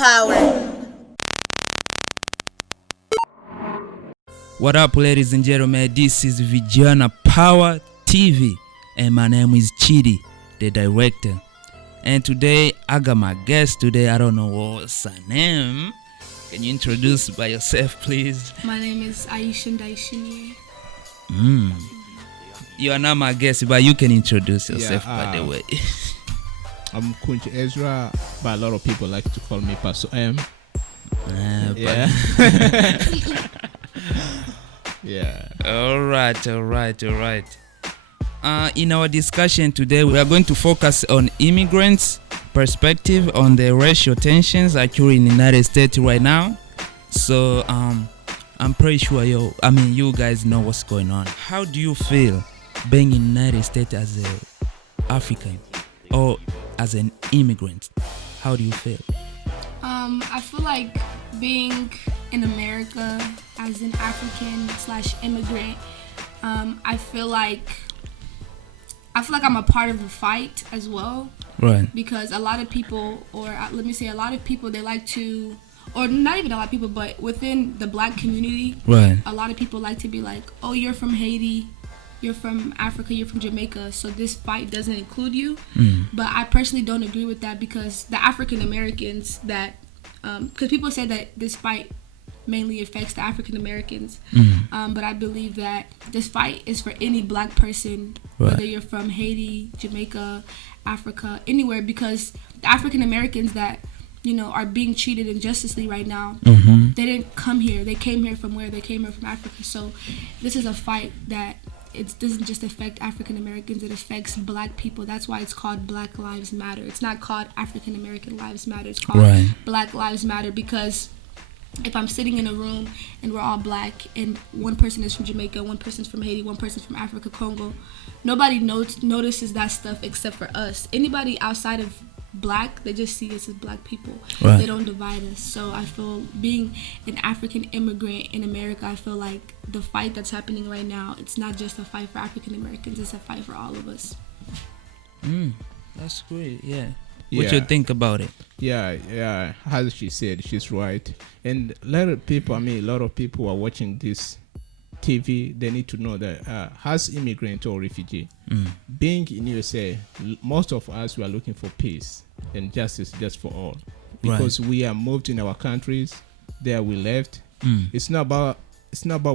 Power. What up, ladies and gentlemen? This is Vijana Power TV, and my name is Chidi, the director. And today I got my guest. Today I don't know what's her name. Can you introduce by yourself, please? My name is Aisha Daishini. You are not my guest, but you can introduce yourself by the way. I'm Kunchi Ezra, but a lot of people like to call me Pastor M. Yeah. Yeah. All right. In our discussion today, we are going to focus on immigrants' perspective on the racial tensions occurring in the United States right now. So, I'm pretty sure you guys know what's going on. How do you feel being in the United States as an African or as an immigrant? How do you feel? I feel like being in America as an African/immigrant, I feel like I'm a part of the fight as well. Right. Because a lot of people, they like to, or not even a lot of people, but within the black community, Right. a lot of people like to be like, oh, you're from Haiti, you're from Africa, you're from Jamaica, so this fight doesn't include you. But I personally don't agree with that, because the African Americans that, because people say that this fight mainly affects the African Americans, but I believe that this fight is for any black person, Right. whether you're from Haiti, Jamaica, Africa, anywhere, because the African Americans that are being treated injustly right now, they didn't come here. They came here from where? They came here from Africa. So this is a fight that it doesn't just affect African Americans, it affects black people. That's why it's called Black Lives Matter. It's not called African American Lives Matter. It's called Right. Black Lives Matter, because if I'm sitting in a room and we're all black and one person is from Jamaica, one person's from Haiti, one person's from Africa, Congo, nobody notices that stuff except for us. Anybody outside of black, they just see us as black people. Right. They don't divide us. So I feel being an African immigrant in America, I feel like the fight that's happening right now, it's not just a fight for African Americans, it's a fight for all of us. That's great. Yeah. What you think about it? Yeah. As she said, she's right. And a lot of people are watching this TV. They need to know that as immigrant or refugee, being in USA, most of us we are looking for peace and justice just for all, because we are moved in our countries. There we left. It's not about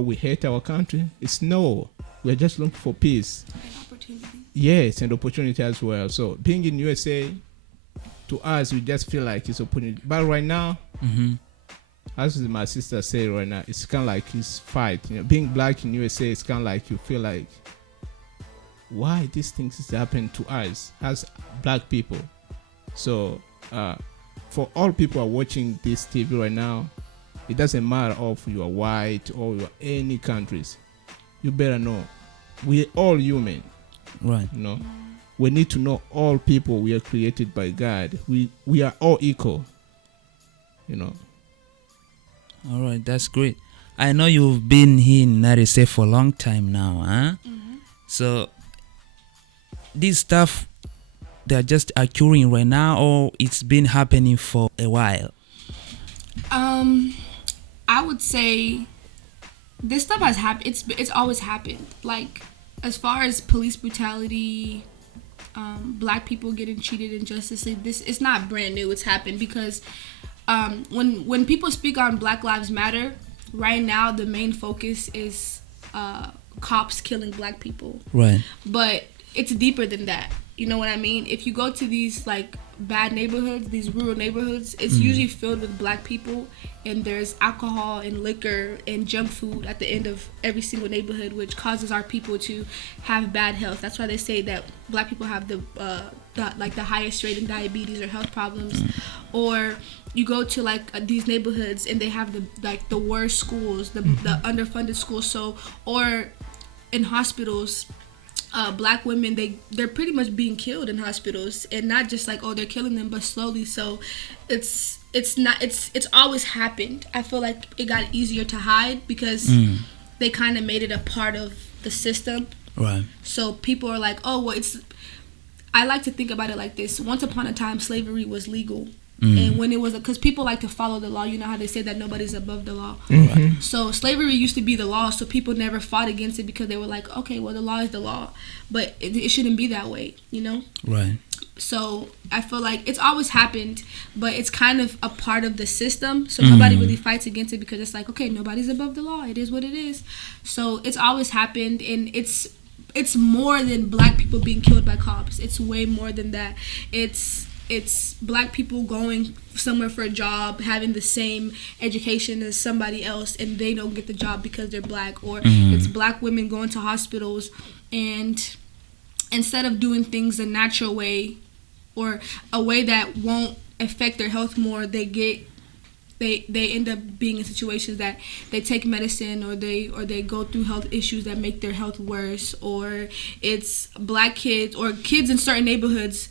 we hate our country. We're just looking for peace. And opportunity. Yes, and opportunity as well. So being in USA, to us, we just feel like it's opportunity. But right now, as my sister said right now, it's kind of like it's fight. Being black in USA, it's kind of like you feel like, why these things is happening to us as black people. So for all people who are watching this TV right now, it doesn't matter if you are white or you are any countries. You better know, we're all human. Right. We need to know all people we are created by God. We are all equal. All right, that's great. I know you've been here in United States for a long time now, huh? So this stuff, they're just occurring right now, or it's been happening for a while? I would say this stuff has happened. It's always happened. Like, as far as police brutality, black people getting treated injustice, it's not brand new. It's happened because when people speak on Black Lives Matter, right now the main focus is cops killing black people. Right. But it's deeper than that. You know what I mean? If you go to these like bad neighborhoods, these rural neighborhoods, it's usually filled with black people, and there's alcohol and liquor and junk food at the end of every single neighborhood, which causes our people to have bad health. That's why they say that black people have the highest rate in diabetes or health problems. Or you go to these neighborhoods and they have the worst schools, the underfunded schools. So, or in hospitals, black women, they're pretty much being killed in hospitals, and not just they're killing them, but slowly. So it's always happened. I feel like it got easier to hide because they kind of made it a part of the system. Right. So people are like, oh, well, I like to think about it like this. Once upon a time, slavery was legal. And when it was, because people like to follow the law, you know how they say that nobody's above the law. So slavery used to be the law, so people never fought against it because they were like, okay, well, the law is the law, but it shouldn't be that way, you know? Right. So I feel like it's always happened, but it's kind of a part of the system, so nobody really fights against it because it's like, okay, nobody's above the law, it is what it is. So it's always happened, and it's more than black people being killed by cops. It's way more than that. It's black people going somewhere for a job, having the same education as somebody else, and they don't get the job because they're black. Or it's black women going to hospitals, and instead of doing things a natural way or a way that won't affect their health more, they end up being in situations that they take medicine or they go through health issues that make their health worse. Or it's black kids or kids in certain neighborhoods,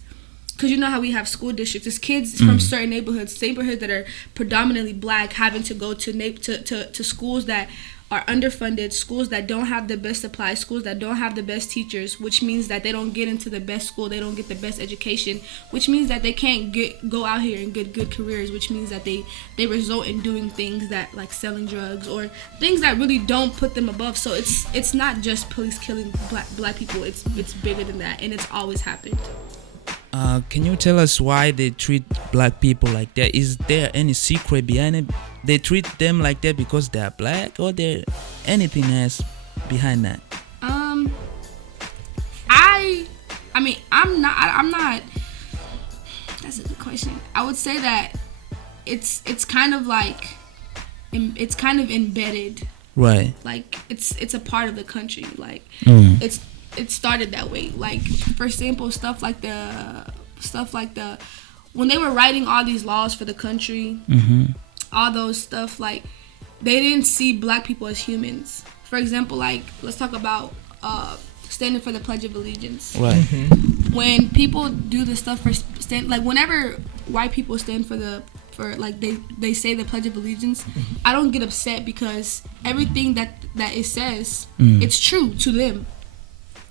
because you know how we have school districts. It's kids from certain neighborhoods that are predominantly black, having to go to schools that are underfunded, schools that don't have the best supplies, schools that don't have the best teachers, which means that they don't get into the best school, they don't get the best education, which means that they can't go out here and get good careers, which means that they result in doing things that, like selling drugs or things that really don't put them above. So it's not just police killing black people, it's bigger than that, and it's always happened. Can you tell us why they treat black people like that? Is there any secret behind it? They treat them like that because they are black, or there anything else behind that? I mean, I'm not. That's a good question. I would say that it's kind of like it's kind of embedded. Right. Like it's a part of the country. Like it started that way. Like, for example, stuff like the when they were writing all these laws for the country, all those stuff, like, they didn't see black people as humans. For example, like, let's talk about standing for the Pledge of Allegiance. Right. When people do the stuff for like, whenever white people stand for like they say the Pledge of Allegiance, I don't get upset because everything that it says, it's true to them.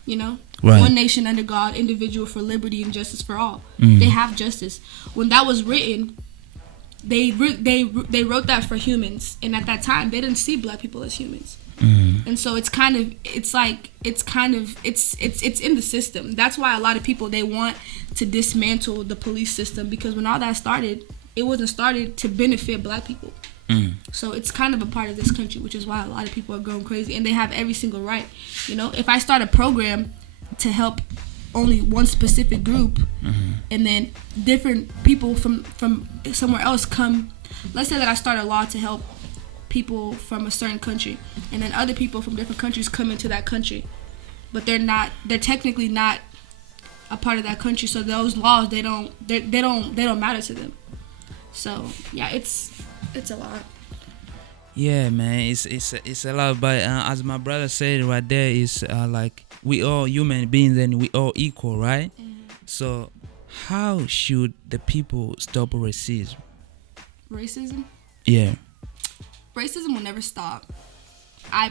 You know, right. One nation under God, individual for liberty and justice for all. They have justice. When that was written, they wrote that for humans, and at that time they didn't see black people as humans. And so it's in the system. That's why a lot of people, they want to dismantle the police system, because when all that started, it wasn't started to benefit black people. So it's kind of a part of this country, which is why a lot of people are going crazy, and they have every single right. You know, if I start a program to help only one specific group, and then different people from somewhere else come, let's say that I start a law to help people from a certain country, and then other people from different countries come into that country, but they're technically not a part of that country, so those laws they don't matter to them. So yeah, it's a lot. Yeah, man, it's a lot. But as my brother said right there, is like, we all human beings and we all equal, right? So how should the people stop racism? Racism? Yeah. Racism will never stop. I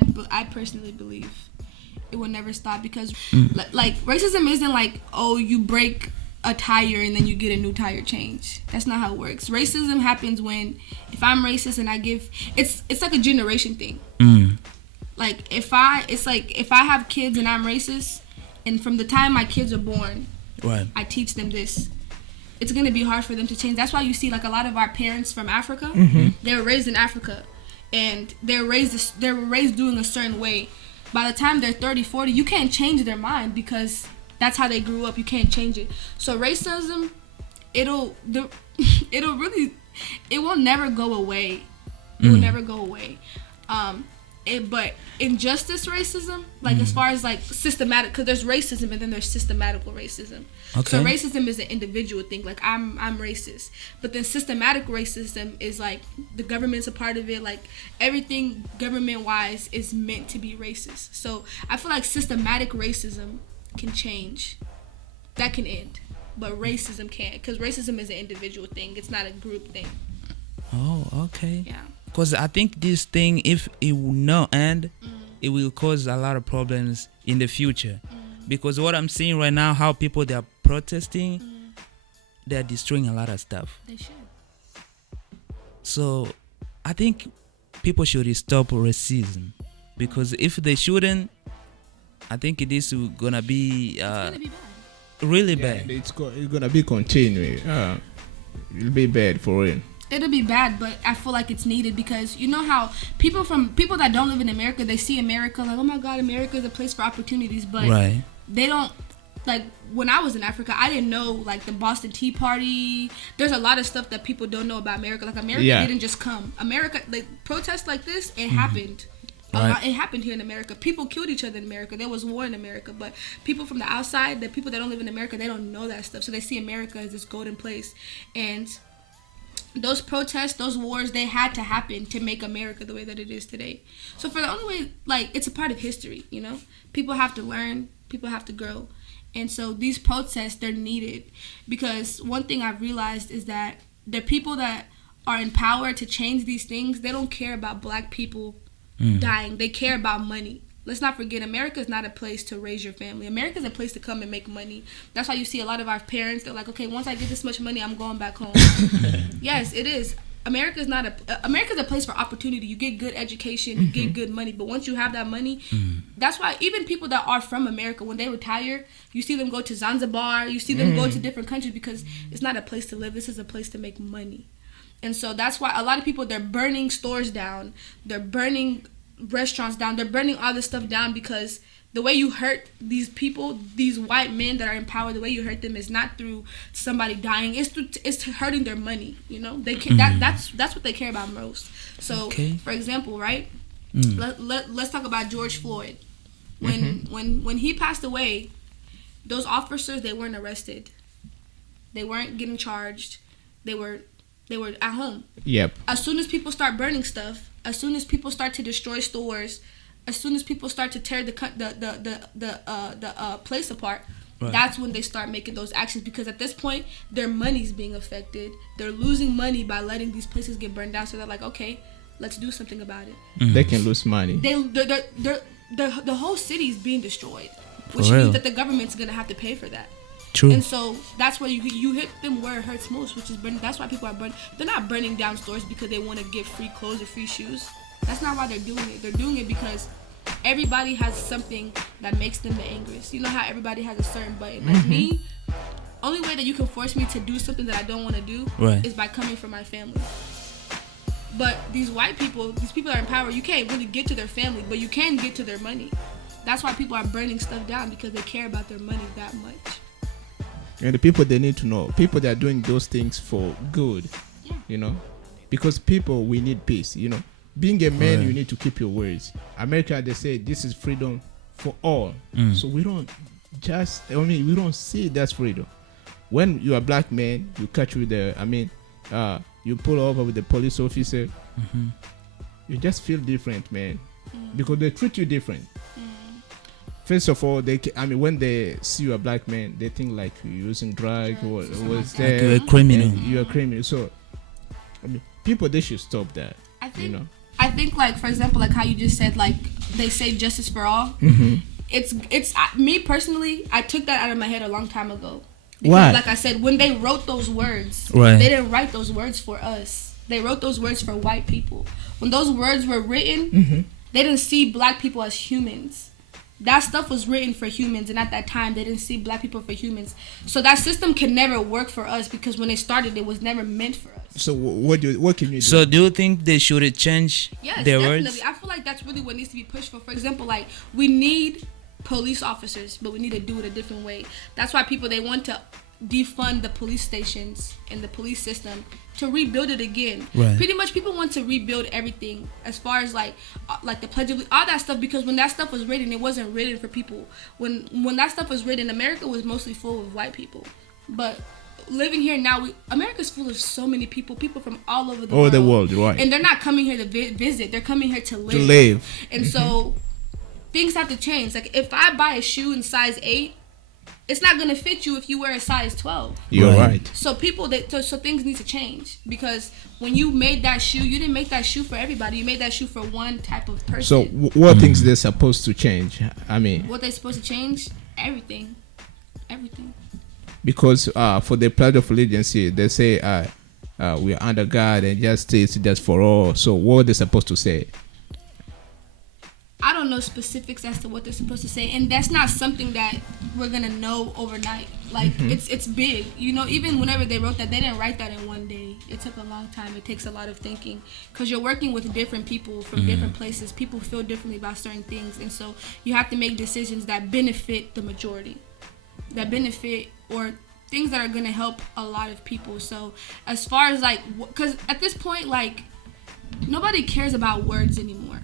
personally believe it will never stop, because like, racism isn't like, oh, you break a tire and then you get a new tire change. That's not how it works. Racism happens when, if I'm racist and I give, it's like a generation thing. Like, if I have kids and I'm racist, and from the time my kids are born, right, I teach them this, it's gonna be hard for them to change. That's why you see, like, a lot of our parents from Africa, they were raised in Africa, and they were raised doing a certain way. By the time they're 30, 40, you can't change their mind, because that's how they grew up. You can't change it. So racism, it will never go away. It will never go away. But injustice racism, like, as far as, like, systematic, because there's racism and then there's systematical racism. Okay. So racism is an individual thing, like, I'm racist. But then systematic racism is, like, the government's a part of it, like, everything government-wise is meant to be racist. So I feel like systematic racism can change. That can end. But racism can't, because racism is an individual thing. It's not a group thing. Oh, okay. Yeah. Because I think this thing, if it will not end, it will cause a lot of problems in the future. Because what I'm seeing right now, how people, they are protesting, they're destroying a lot of stuff. They should. So I think people should stop racism, because if they shouldn't, I think it is gonna be It's gonna be bad. really Yeah, bad. it's gonna be continuing. It'll be bad for real. It'll be bad, but I feel like it's needed because you know how people that don't live in America, they see America like, oh my God, America is a place for opportunities, but Right. they don't. Like when I was in Africa, I didn't know like the Boston Tea Party. There's a lot of stuff that people don't know about America. Like America Yeah. didn't just come. America, like protests like this, it happened. Right. It happened here in America. People killed each other in America. There was war in America. But people from the outside, the people that don't live in America, they don't know that stuff. So they see America as this golden place. And those protests, those wars, they had to happen to make America the way that it is today. So for the only way, like, it's a part of history, you know? People have to learn. People have to grow. And so these protests, they're needed. Because one thing I've realized is that the people that are in power to change these things, they don't care about black people dying. They care about money. Let's not forget, America is not a place to raise your family. America is a place to come and make money. That's why you see a lot of our parents, they're like, okay, once I get this much money, I'm going back home. Yes, it is. America's a place for opportunity. You get good education, you get good money. But once you have that money, that's why even people that are from America, when they retire, you see them go to Zanzibar, you see them go to different countries because it's not a place to live. This is a place to make money. And so that's why a lot of people, they're burning stores down. They're burning restaurants down. They're burning all this stuff down because the way you hurt these people, these white men that are in power, the way you hurt them is not through somebody dying. It's hurting their money. You know, they that's what they care about most. So, for example, right? Let's talk about George Floyd. When he passed away, those officers, they weren't arrested. They weren't getting charged. They were at home. Yep. As soon as people start burning stuff, as soon as people start to destroy stores, as soon as people start to tear the place apart, that's when they start making those actions. Because at this point, their money's being affected. They're losing money by letting these places get burned down. So they're like, okay, let's do something about it. They can lose money. The whole city is being destroyed, which For real. means that the government's gonna have to pay for that. True. And so that's where you hit them where it hurts most, which is burning. That's why people are burning. They're not burning down stores because they want to get free clothes or free shoes. That's not why they're doing it. They're doing it because everybody has something that makes them the angriest. You know how everybody has a certain button. Like me, only way that you can force me to do something that I don't want to do is by coming from my family. But these white people, these people that are in power, you can't really get to their family, but you can get to their money. That's why people are burning stuff down, because they care about their money that much. And the people, they need to know. People that are doing those things for good. Yeah. You know? Because people, we need peace, you know? Being a man, you need to keep your words. America, they say this is freedom for all. So we don't we don't see that's freedom. When you're a black man, you catch with you pull over with the police officer, you just feel different, man. Because they treat you different. First of all, when they see you a black man, they think like you're using drugs or was there. Like you're a criminal. You're a criminal. So, people, they should stop that. I think, like, for example, like how you just said, like, they say justice for all. It's me personally, I took that out of my head a long time ago. Because, why? like I said, when they wrote those words, Right. they didn't write those words for us. They wrote those words for white people. When those words were written, they didn't see black people as humans. That stuff was written for humans, and at that time, they didn't see black people for humans. So that system can never work for us, because when it started, it was never meant for us. So what can you do? So do you think they should change Yes, their definitely. words? I feel like that's really what needs to be pushed for. For example, like, we need police officers, but we need to do it a different way. That's why people, they want to defund the police stations and the police system to rebuild it again. Right. Pretty much people want to rebuild everything, as far as like the Pledge of all that stuff, because when that stuff was written, it wasn't written for people. When that stuff was written, America was mostly full of white people. But living here now, America's full of so many people from all over the world. the world, right? And they're not coming here to visit. They're coming here to live. To live. And so things have to change. Like, if I buy a shoe in size 8, it's not gonna fit you if you wear a size 12. You're right. So so things need to change, because when you made that shoe, you didn't make that shoe for everybody. You made that shoe for one type of person. So what things they're supposed to change? What they're supposed to change? Everything. Everything. Because for the Pledge of Allegiance, they say we are under God and justice just for all. So what are they supposed to say? I don't know specifics as to what they're supposed to say, and that's not something that we're gonna know overnight. Like it's big, you know. Even whenever they wrote that, they didn't write that in one day. It took a long time. It takes a lot of thinking because you're working with different people from different places. People feel differently about certain things, and so you have to make decisions that benefit the majority, that benefit or things that are gonna help a lot of people. So as far as like, because at this point, like nobody cares about words anymore.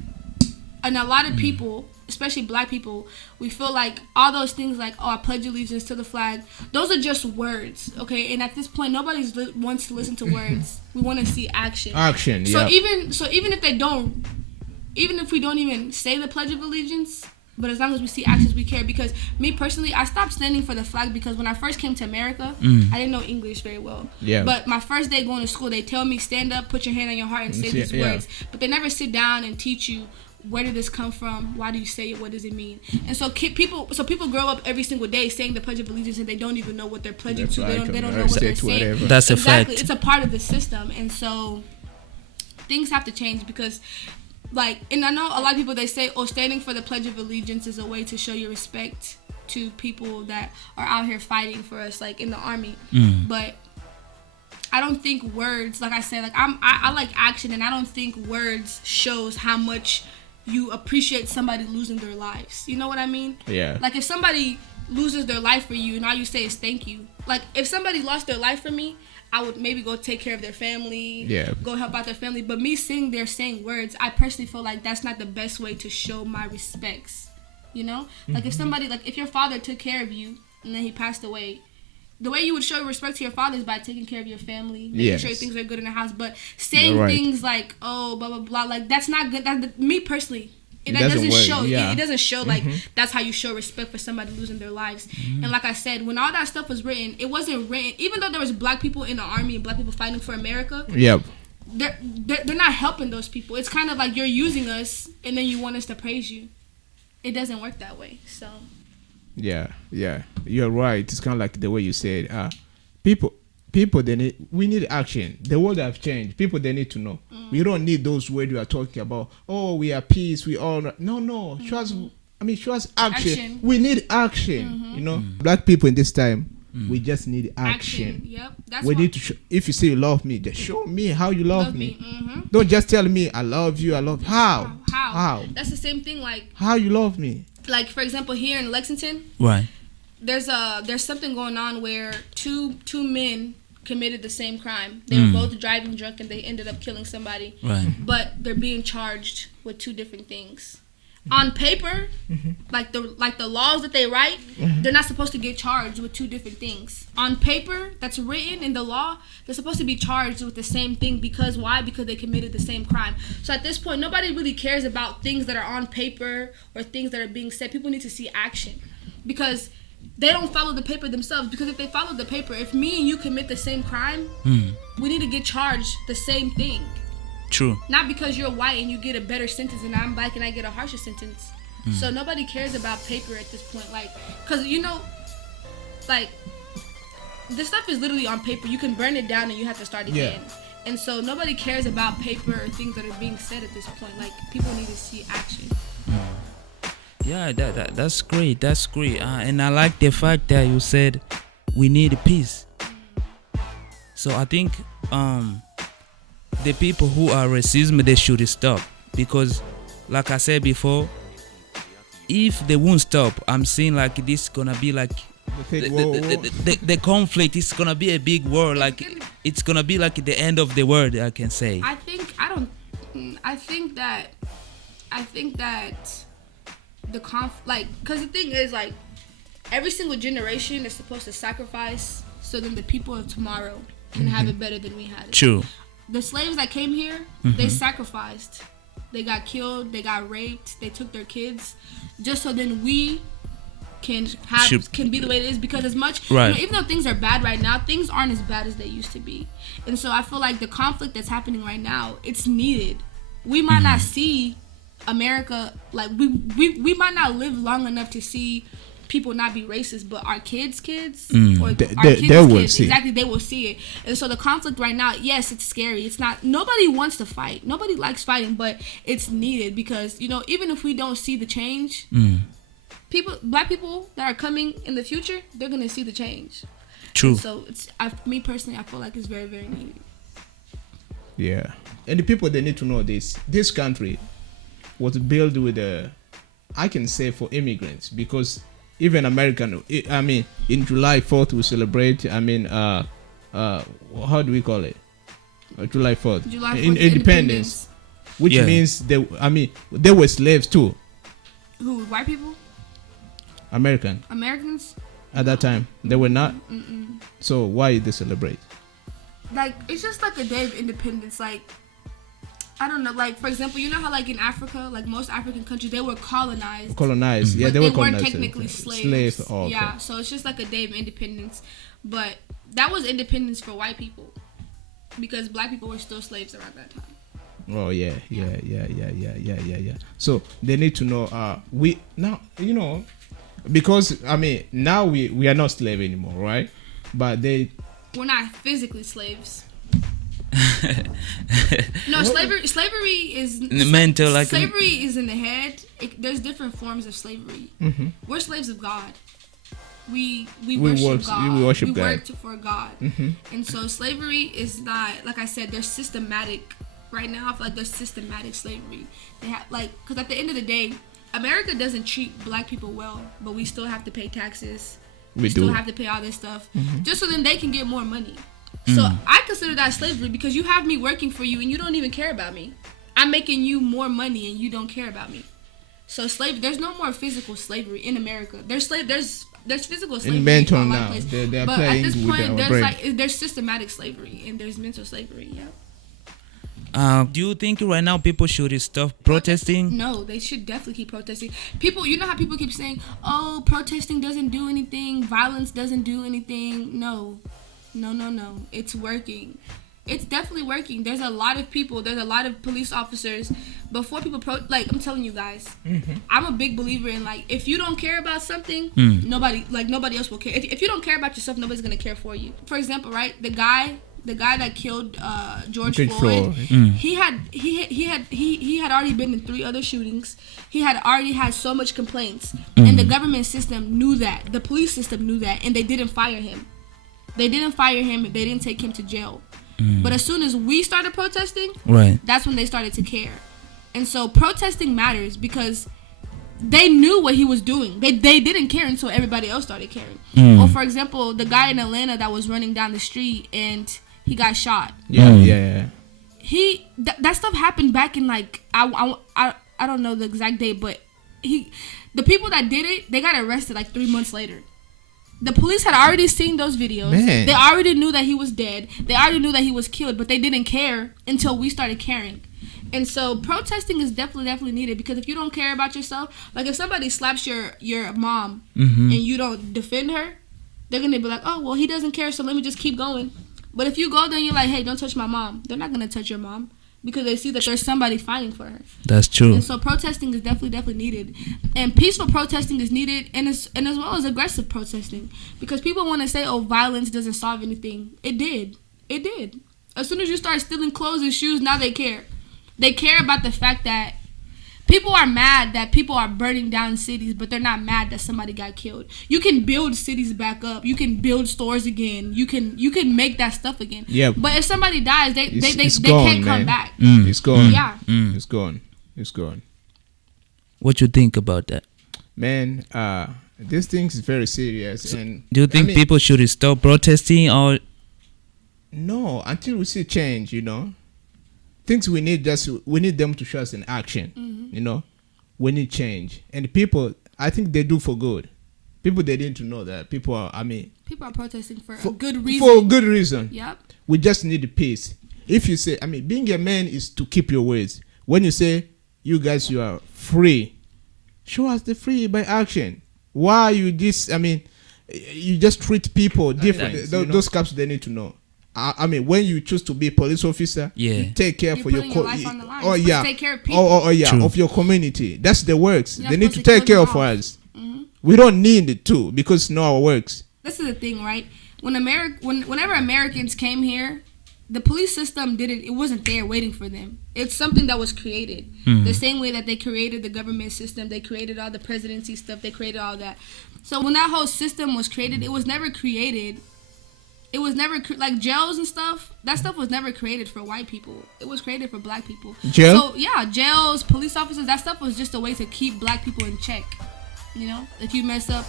And a lot of people, especially black people, we feel like all those things like, oh, I pledge allegiance to the flag, those are just words, okay? And at this point, nobody wants to listen to words. We want to see action. Action, so yeah. even if they don't, even if we don't even say the Pledge of Allegiance, but as long as we see actions, we care. Because me personally, I stopped standing for the flag because when I first came to America, I didn't know English very well. Yeah. But my first day going to school, they tell me, stand up, put your hand on your heart, and say these words. But they never sit down and teach you, where did this come from? Why do you say it? What does it mean? And so people grow up every single day saying the Pledge of Allegiance, and they don't even know what they're pledging to. They don't know what they're saying. That's exactly. a fact. It's a part of the system, and so things have to change because, like, and I know a lot of people, they say, oh, standing for the Pledge of Allegiance is a way to show your respect to people that are out here fighting for us, like in the army. But I don't think words, like I said, like I like action, and I don't think words shows how much you appreciate somebody losing their lives. You know what I mean? Yeah. Like if somebody loses their life for you and all you say is thank you. Like if somebody lost their life for me, I would maybe go take care of their family, go help out their family. But me sitting there saying words, I personally feel like that's not the best way to show my respects. You know? Like if somebody, like if your father took care of you and then he passed away, the way you would show respect to your father is by taking care of your family, making sure things are good in the house. But saying things like, oh, blah, blah, blah, like that's not good. Me personally, that doesn't show. It doesn't show like that's how you show respect for somebody losing their lives. And like I said, when all that stuff was written, it wasn't written, even though there was black people in the army and black people fighting for America. Yep. They're not helping those people. It's kind of like you're using us and then you want us to praise you. It doesn't work that way. So yeah, you're right. It's kind of like the way you said. People, we need action. The world have changed. People, they need to know. We don't need those words we are talking about. Oh, we are peace. We all no. Show us action. We need action. You know, black people in this time, we just need action. Yep, that's we need to. If you say you love me, just show me how you love me. Don't just tell me I love you. I love how. How? That's the same thing. Like how you love me. Like for example, here in Lexington, right? There's something going on where two men committed the same crime. They were both driving drunk and they ended up killing somebody. Right. But they're being charged with two different things. On paper, like the laws that they write, they're not supposed to get charged with two different things. On paper, that's written in the law, they're supposed to be charged with the same thing because why? Because they committed the same crime. So at this point, nobody really cares about things that are on paper or things that are being said. People need to see action because they don't follow the paper themselves. Because if they follow the paper, if me and you commit the same crime, we need to get charged the same thing. True. Not because you're white and you get a better sentence and I'm black and I get a harsher sentence. So nobody cares about paper at this point. Like, because, you know, like, this stuff is literally on paper. You can burn it down and you have to start again. And so nobody cares about paper or things that are being said at this point. Like, people need to see action. Yeah, that's great. That's great. And I like the fact that you said we need peace. So I think the people who are racism, they should stop, because like I said before, if they won't stop, I'm saying like this gonna be like the conflict is gonna be a big war. Like it's gonna be like the end of the world, I can say. I think that the because the thing is, like, every single generation is supposed to sacrifice so then the people of tomorrow can have it better than we had it. True. The slaves that came here, they sacrificed. They got killed, they got raped, they took their kids, just so then we can be the way it is. Because as much, you know, even though things are bad right now, things aren't as bad as they used to be. And so I feel like the conflict that's happening right now, it's needed. We might not see America, like we might not live long enough to see people not be racist, but our kids, Mm. or our They kids' will kids, see. exactly, they will see it. And so the conflict right now, yes, it's scary. It's not. Nobody wants to fight. Nobody likes fighting, but it's needed because even if we don't see the change, black people that are coming in the future, they're gonna see the change. True. So me personally, I feel like it's very, very needed. Yeah, and the people, they need to know this. This country was built with I can say, for immigrants, because even American. I mean, in July 4th we celebrate. I mean, how do we call it? July 4th. July 4th, Independence, which Yeah. means they were slaves too. Who, white people? Americans Americans? at that time, they were not. So why they celebrate? Like, it's just like a day of independence. Like, I don't know. Like, for example, you know how, like, in Africa, like most African countries, they were colonized. Yeah, But they were weren't colonized. technically slaves. Oh, okay. Yeah, so it's just like a day of independence. But that was independence for white people. Because black people were still slaves around that time. Oh yeah. So they need to know. We now, because I mean, now we are not slave anymore, right? But We're not physically slaves. No, slavery is Mental, like slavery is in the head. There's different forms of slavery. We're slaves of God. We worship God. We worship God. Work for God. And so slavery is not, like I said, there's systematic. Right now, I feel like there's systematic slavery. They have, like, because at the end of the day, America doesn't treat black people well, but we still have to pay taxes. We still have to pay all this stuff just so then they can get more money. So I consider that slavery because you have me working for you and you don't even care about me. I'm making you more money and you don't care about me. So there's no more physical slavery in America. There's physical slavery in mental all over the now. place. They're But playing at this with point, our there's brain. there's systematic slavery and there's mental slavery. Yeah. do you think right now people should stop protesting? No, they should definitely keep protesting. People, you know how people keep saying, "Oh, protesting doesn't do anything. Violence doesn't do anything." No. It's working. It's definitely working. There's a lot of people. There's a lot of police officers. Before people I'm telling you guys, I'm a big believer in, like, if you don't care about something, nobody else will care. If you don't care about yourself, nobody's gonna care for you. For example, right, the guy that killed George Floyd, he had already been in 3 other shootings. He had already had so much complaints, and the government system knew that. The police system knew that, and they didn't fire him. They didn't take him to jail. But as soon as we started protesting, Right. that's when they started to care. And so protesting matters because they knew what he was doing. They didn't care until everybody else started caring. Or, for example, the guy in Atlanta that was running down the street and he got shot. Yeah. That stuff happened back in, like, I don't know the exact date, but the people that did it, they got arrested like 3 months later. The police had already seen those videos. Man. They already knew that he was dead. They already knew that he was killed, but they didn't care until we started caring. And so protesting is definitely needed because if you don't care about yourself, like if somebody slaps your mom and you don't defend her, they're going to be like, "Oh, well, he doesn't care, so let me just keep going." But if you go there and you're like, "Hey, don't touch my mom," they're not going to touch your mom because they see that there's somebody fighting for her. That's true. And so protesting is definitely needed. And peaceful protesting is needed and as well as aggressive protesting. Because people want to say, "Oh, violence doesn't solve anything." It did. As soon as you start stealing clothes and shoes, now they care. They care about the fact that people are mad that people are burning down cities, but they're not mad that somebody got killed. You can build cities back up. You can build stores again. You can make that stuff again. Yeah. But if somebody dies, they gone, can't come man. back. It's gone. Yeah. It's gone. What you think about that? Man, this thing is very serious. And Do you think people should stop protesting or? No, until we see change, things we need them to show us in action. We need change, and people, I think they do for good. People, they need to know that people are protesting for a good reason. For a good reason. Yep. We just need peace. If you say, being a man is to keep your words. When you say, "You guys, you are free," show us the free by action. Why you you just treat people different. Those cops, they need to know. When you choose to be a police officer, you take care for your life on the line. You're supposed to take care of people. True. Of your community. That's the works. You're They need supposed to to take kill care them of off. us. We don't need it too because no our works. This is the thing, right? Whenever Americans came here, the police system didn't. It wasn't there waiting for them. It's something that was created. The same way that they created the government system, they created all the presidency stuff, they created all that. So when that whole system was created, it was never created. It was never like jails and stuff. That stuff was never created for white people. It was created for black people. Jail? So yeah, jails, police officers. That stuff was just a way to keep black people in check. You know, if you mess up,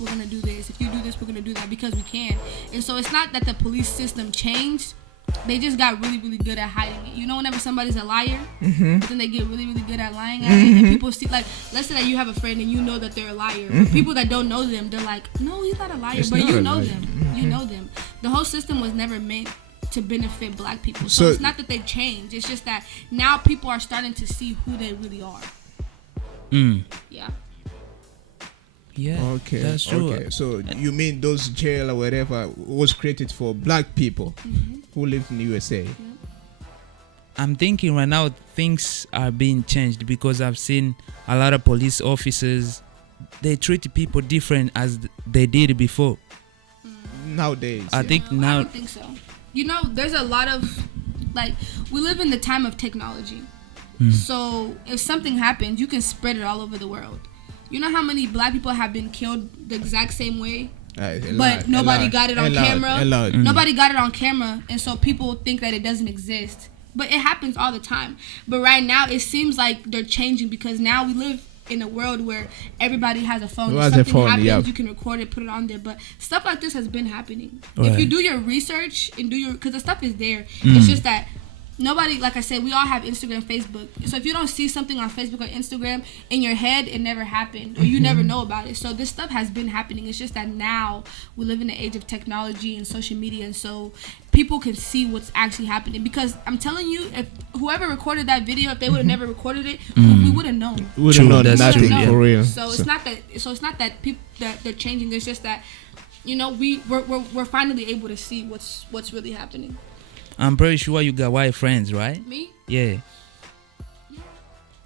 we're gonna do this. If you do this, we're gonna do that because we can. And so it's not that the police system changed. They just got really, really good at hiding it. You know, whenever somebody's a liar, but then they get really, really good at lying at it, and people see, like, let's say that you have a friend and you know that they're a liar. But people that don't know them, they're like, no, he's not a liar, It's but not you a know liar. them. You know them. The whole system was never meant to benefit black people. So it's not that they changed. It's just that now people are starting to see who they really are. Yeah. Yeah. Okay. That's true. Okay. So you mean those jail or whatever was created for black people who live in the USA? I'm thinking right now things are being changed because I've seen a lot of police officers. They treat people different as they did before. Nowadays. I yeah. think I now. don't think so. You know, there's a lot of, like, we live in the time of technology. So if something happens, you can spread it all over the world. You know how many black people have been killed the exact same way? But nobody got it on camera. Nobody got it on camera, and so people think that it doesn't exist. But it happens all the time. But right now, it seems like they're changing because now we live in a world where everybody has a phone. If something happens, you can record it, put it on there. But stuff like this has been happening. Right. If you do your research and because the stuff is there, it's just that nobody, like I said, we all have Instagram, Facebook. So if you don't see something on Facebook or Instagram, in your head, it never happened. Or you never know about it. So this stuff has been happening. It's just that now we live in the age of technology and social media. And so people can see what's actually happening. Because I'm telling you, if whoever recorded that video, if they would have never recorded it, we would have known. We would have known that's nothing true, yeah. for real. So it's not that people that they're changing. It's just that, you know, we're finally able to see what's really happening. I'm pretty sure you got white friends, right? Me? Yeah.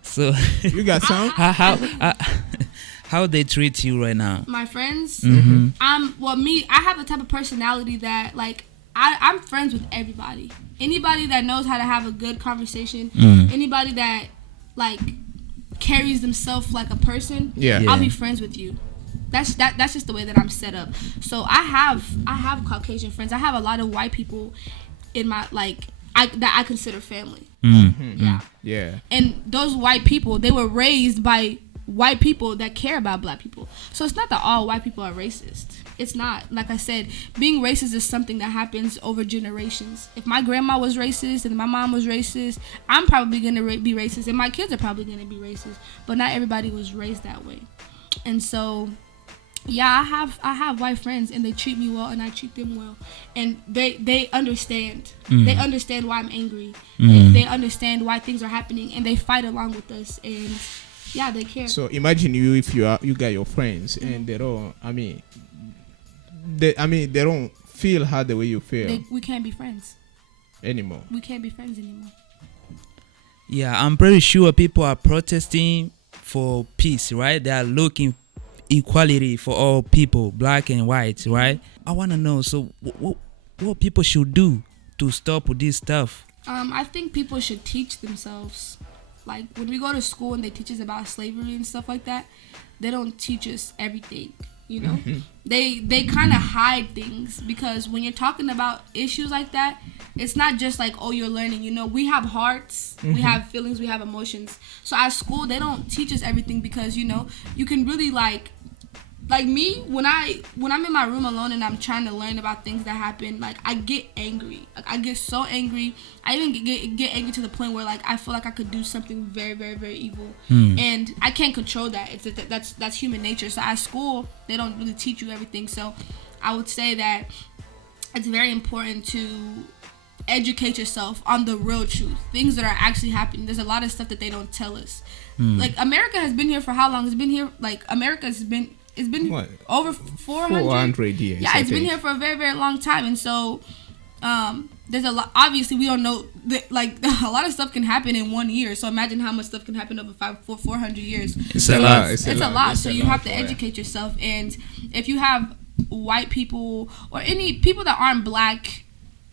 So You got some? how they treat you right now? My friends, Mm-hmm. I have the type of personality that, like, I'm friends with everybody. Anybody that knows how to have a good conversation, anybody that, like, carries themselves like a person, Yeah. I'll be friends with you. That's just the way that I'm set up. So I have Caucasian friends. I have a lot of white people in my, like, that I consider family. Yeah. Yeah. And those white people, they were raised by white people that care about black people. So it's not that all white people are racist. It's not. Like I said, being racist is something that happens over generations. If my grandma was racist and my mom was racist, I'm probably going to be racist, and my kids are probably going to be racist. But not everybody was raised that way. And so, yeah, I have white friends, and they treat me well, and I treat them well, and they understand. They understand why I'm angry. They understand why things are happening, and they fight along with us, and yeah, they care. So imagine if you got your friends and they don't. They don't feel how the way you feel We can't be friends. anymore. We can't be friends anymore. Yeah, I'm pretty sure people are protesting for peace, right? They are looking equality for all people, black and white, right? I want to know, so what people should do to stop with this stuff? I think people should teach themselves. Like, when we go to school and they teach us about slavery and stuff like that, they don't teach us everything, you know? They kind of hide things, because when you're talking about issues like that, it's not just like, oh, you're learning, you know? We have hearts, we have feelings, we have emotions. So at school, they don't teach us everything, because, you know, you can really, like me, when I'm in my room alone and I'm trying to learn about things that happen, like, I get angry. Like, I get so angry. I even get angry to the point where, like, I feel like I could do something very, very, very evil, and I can't control that. That's human nature. So at school, they don't really teach you everything. So I would say that it's very important to educate yourself on the real truth, things that are actually happening. There's a lot of stuff that they don't tell us. Like, America has been here for how long? It's been here, like, it's been What? over 400 years. Yeah, I it's been think. here for a very, very long time. And so there's a lot. Obviously, we don't know that, like, a lot of stuff can happen in 1 year. So imagine how much stuff can happen over 400 years. It's a lot. It's a lot. So you have to educate yourself. And if you have white people or any people that aren't black,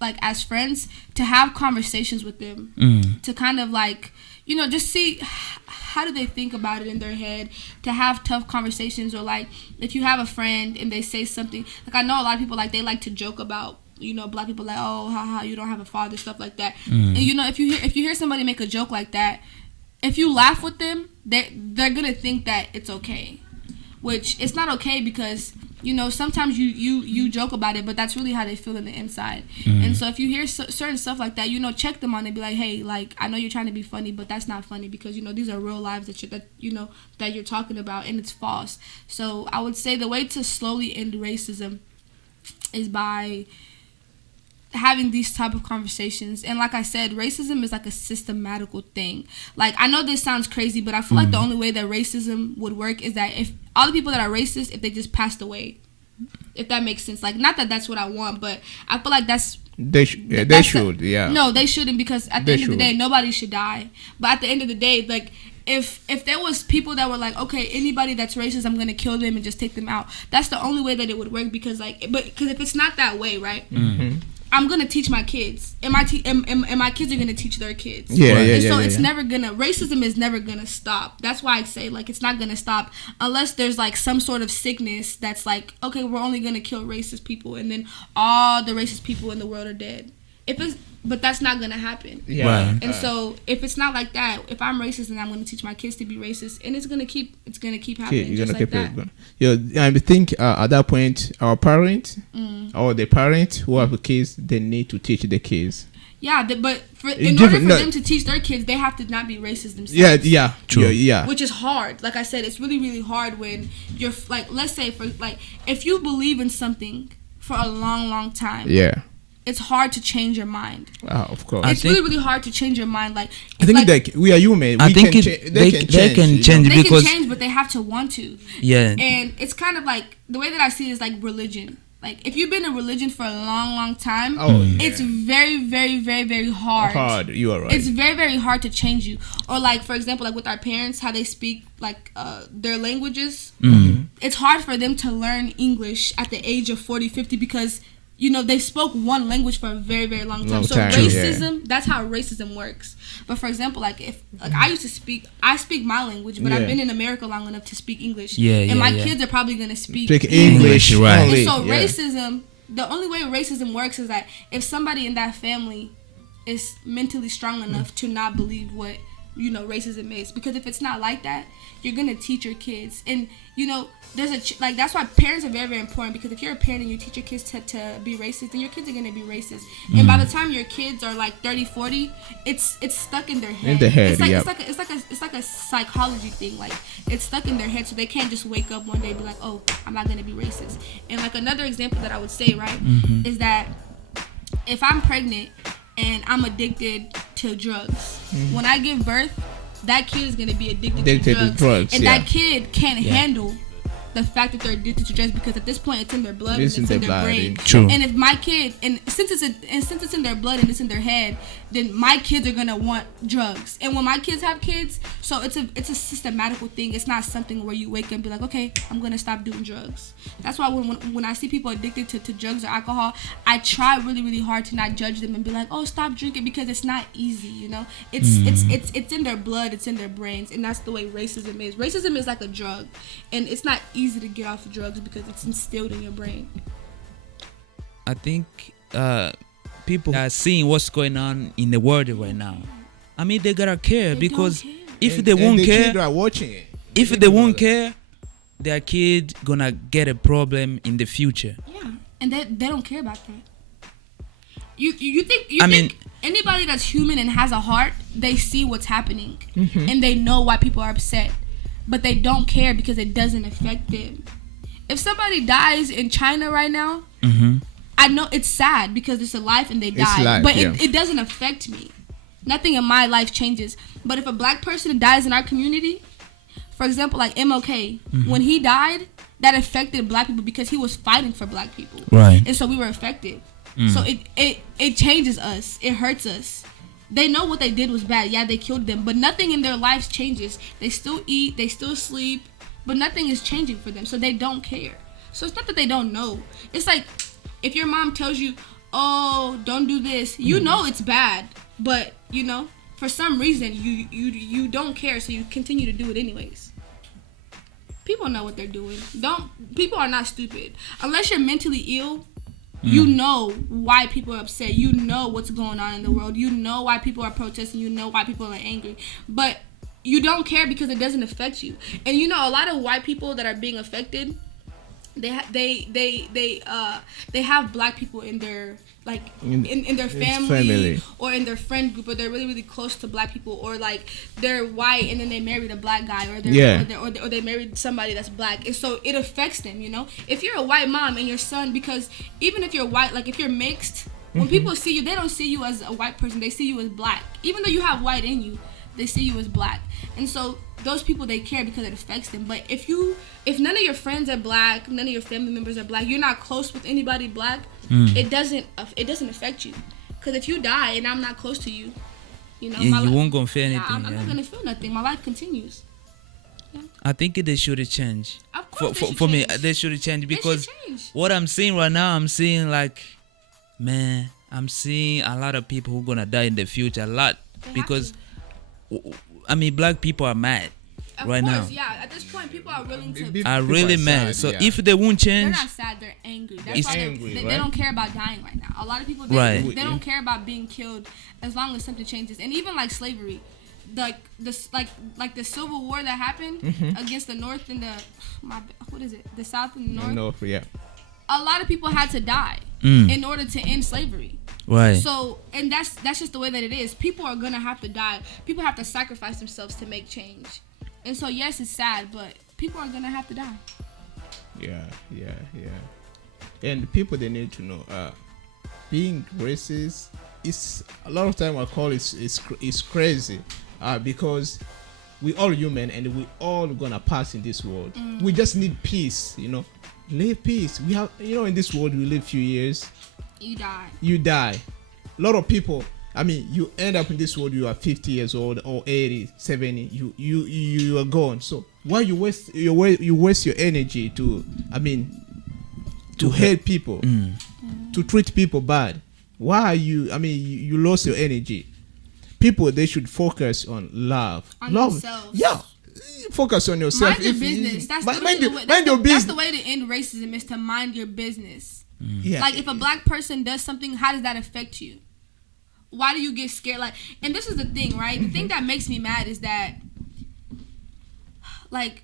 like, as friends, to have conversations with them, to kind of, like, you know, just see how do they think about it in their head, to have tough conversations. Or, like, if you have a friend and they say something, like, I know a lot of people, like, they like to joke about, you know, black people, like, oh, haha, you don't have a father, stuff like that. And, you know, if you hear somebody make a joke like that, if you laugh with them, they're gonna think that it's okay, which it's not okay, because, you know, sometimes you joke about it, but that's really how they feel in the inside. And so if you hear certain stuff like that, you know, check them on and be like, hey, like, I know you're trying to be funny, but that's not funny, because, you know, these are real lives that you're talking about, and it's false. So I would say the way to slowly end racism is by having these type of conversations. And like I said, racism is like a systematical thing. Like, I know this sounds crazy, but I feel like the only way that racism would work is that if all the people that are racist, if they just passed away, if that makes sense. Like, not that that's what I want, but I feel like that's They should. no, they shouldn't, because at the end of the day, nobody should die. But at the end of the day, like, if there was people that were like, okay, anybody that's racist, I'm gonna kill them and just take them out, that's the only way that it would work. Because, like, because if it's not that way, right? I'm gonna teach my kids, and my kids are gonna teach their kids. It's never gonna, racism is never gonna stop. That's why I say, like, it's not gonna stop unless there's, like, some sort of sickness that's like, okay, we're only gonna kill racist people, and then all the racist people in the world are dead. But that's not gonna happen. Right. And so if it's not like that, if I'm racist, then I'm gonna teach my kids to be racist, and it's gonna keep happening. You're just gonna like keep that. it going. I think at that point, our parents or the parents who have kids, they need to teach the kids. Yeah, but in order for them to teach their kids, they have to not be racist themselves. True. Yeah. Which is hard. Like I said, it's really, really hard when you're, like, let's say, for, like, if you believe in something for a long, long time. Yeah. It's hard to change your mind. Of course. It's really, really hard to change your mind. Like, I think that we are human. I think they can change they because can change, but they have to want to. Yeah. And it's kind of like, the way that I see it is like religion. Like, if you've been in religion for a long, long time, it's very, very, very, very hard. You are right. It's very, very hard to change you. Or, like, for example, like with our parents, how they speak, like, their languages. It's hard for them to learn English at the age of 40, 50, because, you know, they spoke one language for a very, very long time. So racism, that's how racism works. But for example, like, if, like, I speak my language, but I've been in America long enough to speak English. And my kids are probably going to speak English. Right. And so racism, the only way racism works is that if somebody in that family is mentally strong enough to not believe what, you know, racism is. Because if it's not like that, you're going to teach your kids. And, you know, there's like, that's why parents are very, very important. Because if you're a parent and you teach your kids to be racist, then your kids are going to be racist. And by the time your kids are like 30, 40, it's stuck in their head. In the head, it's like a psychology thing. Like, it's stuck in their head, so they can't just wake up one day and be like, oh, I'm not going to be racist. And like, another example that I would say, right, is that if I'm pregnant and I'm addicted to drugs, when I give birth, that kid is going to be addicted to drugs. And that kid can't handle the fact that they're addicted to drugs, because at this point it's in their blood and it's in their brain. True. And if my kid, and since it's in their blood and it's in their head, then my kids are gonna want drugs. And when my kids have kids, so it's a systematical thing. It's not something where you wake up and be like, okay, I'm gonna stop doing drugs. That's why when I see people addicted to drugs or alcohol, I try really, really hard to not judge them and be like, oh, stop drinking, because it's not easy, you know. It's in their blood, it's in their brains, and that's the way racism is. Racism is like a drug, and it's not easy to get off of drugs because it's instilled in your brain. I think people are seeing what's going on in the world right now. I mean, they gotta care, because if they won't care, kids are watching it. If they won't care, their kid gonna get a problem in the future. Yeah, and they don't care about that. You think anybody that's human and has a heart, they see what's happening, and they know why people are upset, but they don't care because it doesn't affect them. If somebody dies in China right now, I know it's sad because it's a life and they die, but it doesn't affect me. Nothing in my life changes. But if a black person dies in our community, for example, like MLK, when he died, that affected black people because he was fighting for black people. Right. And so we were affected. So it changes us. It hurts us. They know what they did was bad. Yeah, they killed them, but nothing in their lives changes. They still eat, they still sleep, but nothing is changing for them. So they don't care. So it's not that they don't know. It's like if your mom tells you, "Oh, don't do this," you know it's bad, but you know for some reason you don't care, so you continue to do it anyways. People know what they're doing. People are not stupid. Unless you're mentally ill, you know why people are upset. You know what's going on in the world. You know why people are protesting. You know why people are angry. But you don't care because it doesn't affect you. And you know a lot of white people that are being affected, they have black people in their like in their family or in their friend group, or they're really close to black people, or like they're white and then they married a black guy, or they married somebody that's black, and so it affects them. You know, if you're a white mom and your son, because even if you're white, like if you're mixed, when people see you, they don't see you as a white person, they see you as black. Even though you have white in you, they see you as black. And so those people, they care because it affects them. But if none of your friends are black, none of your family members are black, you're not close with anybody black, it doesn't affect you. Because if you die and I'm not close to you, you know, you won't gonna feel anything. I'm not gonna feel nothing. My life continues. Yeah. I think they should change. Of course For me, they should change, because what I'm seeing right now, I'm seeing like, man, I'm seeing a lot of people who are gonna die in the future. A lot, because I mean, black people are mad right now. Yeah. At this point, people are willing to. Are really mad. So if they won't change, they're not sad. They're angry. That's it's why angry, they don't care about dying right now. A lot of people, they don't care about being killed as long as something changes. And even like slavery, like the Civil War that happened against the North and the South and the North. Yeah. A lot of people had to die in order to end slavery. Right. So, and that's just the way that it is. People are gonna have to die. People have to sacrifice themselves to make change. And so, yes, it's sad, but people are gonna have to die. Yeah. And people, they need to know, being racist is a lot of time I call it's crazy, because we all human and we all gonna pass in this world. We just need peace, you know. Live peace. We have, you know, in this world we live few years. You die. A lot of people, I mean, you end up in this world, you are 50 years old or 80, 70, you are gone. So why you waste your energy to hate people, to treat people bad? Why are you lost your energy? People, they should focus on love. Themselves. Yeah. Focus on yourself. Mind your business. Mind your business. That's the way to end racism, is to mind your business. Yeah. Like if a black person does something, how does that affect you? Why do you get scared? Like, and this is the thing, right? The thing that makes me mad is that, like,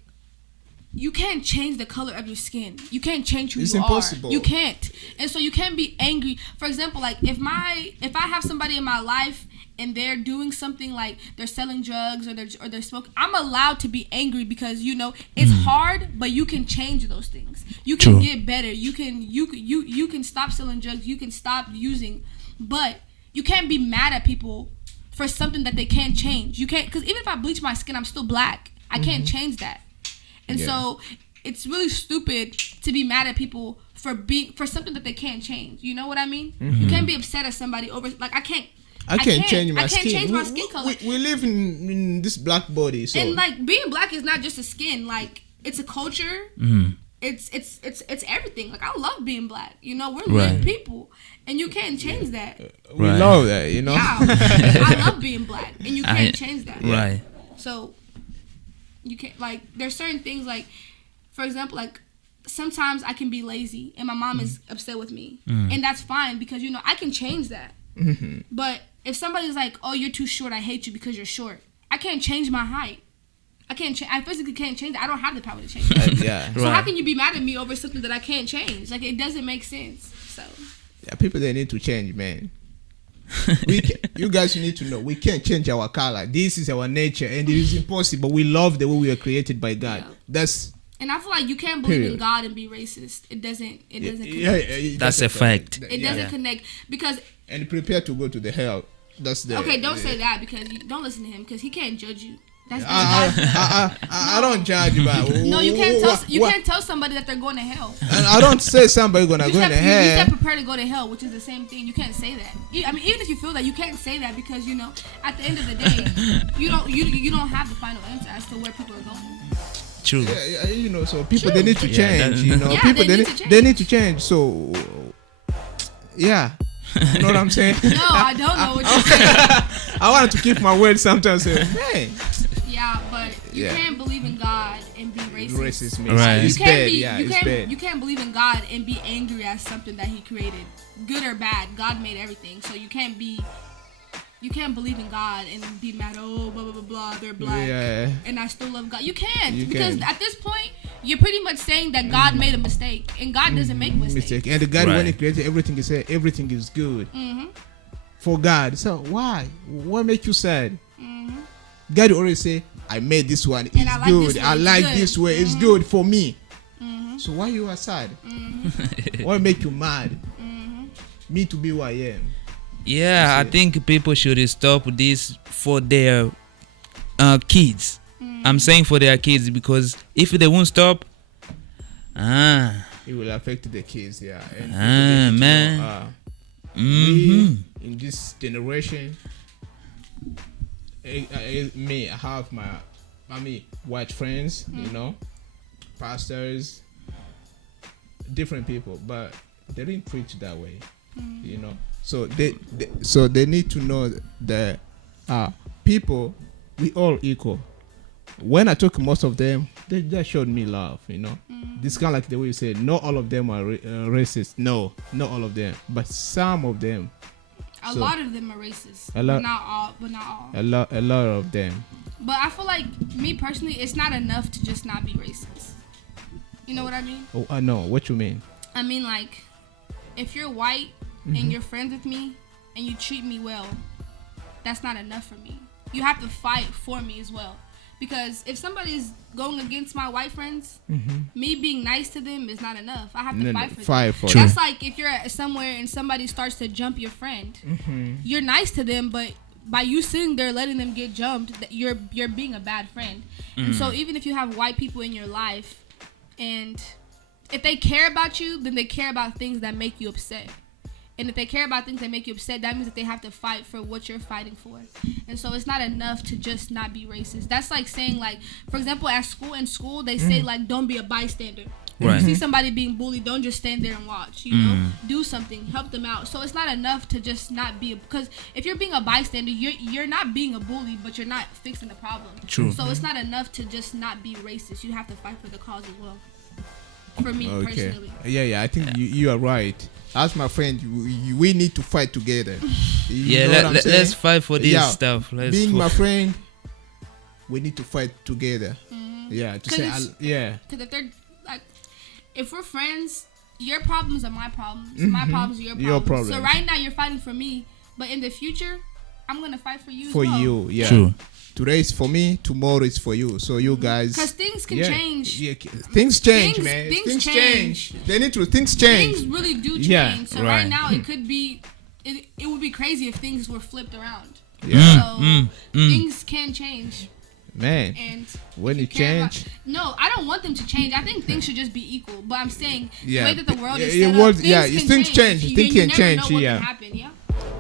you can't change the color of your skin. You can't change who you impossible. Are. You can't. And so you can't be angry. For example, like if I have somebody in my life and they're doing something like they're selling drugs or they're smoking, I'm allowed to be angry because, you know, it's hard, but you can change those things. You can get better. You can stop selling drugs. You can stop using, but you can't be mad at people for something that they can't change. You can't, because even if I bleach my skin, I'm still black. I can't change that. And so it's really stupid to be mad at people for something that they can't change. You know what I mean? You can't be upset at somebody over, like, I can't change my skin. I can't change my skin color. We live in this black body, so, and like being black is not just a skin. Like, it's a culture. It's everything. Like, I love being black. You know, we're lit people, and you can't change that. We love that. You know, yeah, I love being black, and you can't change that. Right. So you can't, like, there's certain things, like, for example, like, sometimes I can be lazy and my mom is upset with me, and that's fine because, you know, I can change that. But if somebody's like, oh, you're too short, I hate you because you're short, I can't change my height. I physically can't change it. I don't have the power to change it. So how can you be mad at me over something that I can't change? Like, it doesn't make sense. So yeah, people, they need to change, man. You guys need to know, we can't change our color. This is our nature, and it is impossible. We love the way we are created by God. Yeah. And I feel like you can't believe in God and be racist. It doesn't connect. That's a fact. It doesn't connect, because, and prepare to go to the hell. That's the okay. Don't say that, because don't listen to him, because he can't judge you. That's I don't judge, but no, you can't tell what- can't tell somebody that they're going to hell. And I don't say somebody gonna You go said, in you said hell. prepare to go to hell, which is the same thing. You can't say that. I mean, even if you feel that, you can't say that because you know at the end of the day, you don't have the final answer as to where people are going. True. Yeah, you know, so people True. they need to Yeah, change. that- You know, Yeah, people they need to change. they need to change. So, yeah, you know what I'm saying. No, I don't know what you're saying. I wanted to keep my word sometimes. Say, man, Yeah, but you Yeah. can't believe in God and be racist. racist me. Right. It's You can't bad. be. Yeah, you it's can't. bad. You can't believe in God and be angry at something that He created, good or bad. God made everything, so you can't be. You can't believe in God and be mad. Oh, blah blah blah blah. They're black, Yeah. and I still love God. You can't You because can't. at this point you're pretty much saying that God made a mistake, and God doesn't make mistakes. Mistake. And the God when Right. He created everything, He said everything is good Mm-hmm. for God. So why? What make you sad? Mm-hmm. God already say, I made this one. It's I like good. this way, I it's like good. this way. It's Mhm. good for me. Mm-hmm. So why you are sad? Mm-hmm. What make you mad? Mm-hmm. Me to be who I am. Yeah, I That's it. think people should stop this for their kids. I'm saying for their kids because if they won't stop, It will affect the kids. Yeah. And Ah, people, they need to man. know, mhm. me, in this generation, I have my white friends, you know, pastors, different people, but they didn't preach that way, you know. So they need to know that people, we all equal. When I took most of them, they just showed me love, you know. This kind of like the way you said, not all of them are racist. No, not all of them, but some of them. A So- lot of them are racist. A lot- But not all. But not all. A lot of them. But I feel like me personally, it's not enough to just not be racist. You know what I mean? Oh, I know what you mean. I mean, like, if you're white and you're friends with me and you treat me well, that's not enough for me. You have to fight for me as well. Because if somebody's going against my white friends, me being nice to them is not enough. I have to fight for them. Fight for True. them. That's like if you're somewhere and somebody starts to jump your friend, you're nice to them, but by you sitting there letting them get jumped, that you're being a bad friend. And so even if you have white people in your life, and if they care about you, then they care about things that make you upset. And if they care about things that make you upset, that means that they have to fight for what you're fighting for. And so it's not enough to just not be racist. That's like saying, like, for example, at school, in school, they say, like, don't be a bystander. If Right. you see somebody being bullied, don't just stand there and watch, you know? Do something, help them out. So it's not enough to just not be, because if you're being a bystander, you're not being a bully, but you're not fixing the problem. True. So it's not enough to just not be racist. You have to fight for the cause as well. For me, Okay. personally. Yeah. I think you are right. As my friend, we need to fight together. You Yeah, know what I'm saying? let's fight for this Yeah. stuff. Let's Being fo- my friend, we need to fight together. Yeah, to 'Cause say, it's- yeah. Because if they're like, if we're friends, your problems are my problems. My problems are your problems. Your problems. So right now you're fighting for me, but in the future, I'm gonna fight for you. For as well. you, yeah. True. Today is for me, tomorrow is for you. So you guys, Because things can yeah, change. yeah, things change, Things- man. things Things change. change. They need to things change. Things really do change. Yeah, so right. right now it could be, it would be crazy if things were flipped around. Yeah, So things can change. man. And When you it care about- change, no, I don't want them to change. I think things should just be equal. But I'm saying Yeah, the way that the world is yeah, set world- up, yeah, things things can change. change. Things You can never change, know what yeah. can happen, yeah.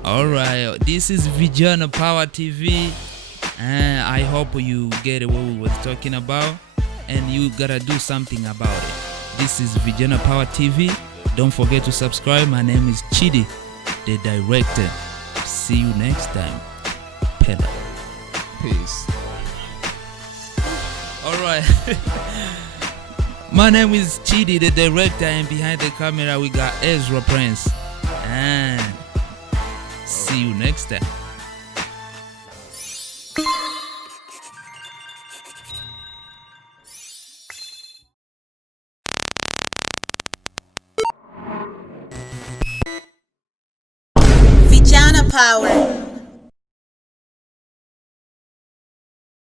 All right, this is Vijana Power TV, and I hope you get what we were talking about, and you gotta do something about it. This is Vijana Power TV. Don't forget to subscribe. My name is Chidi, the director. See you next time. Pella. peace. All right. My name is Chidi, the director, and behind the camera we got Ezra Prince. And see you next time. Vijana Power.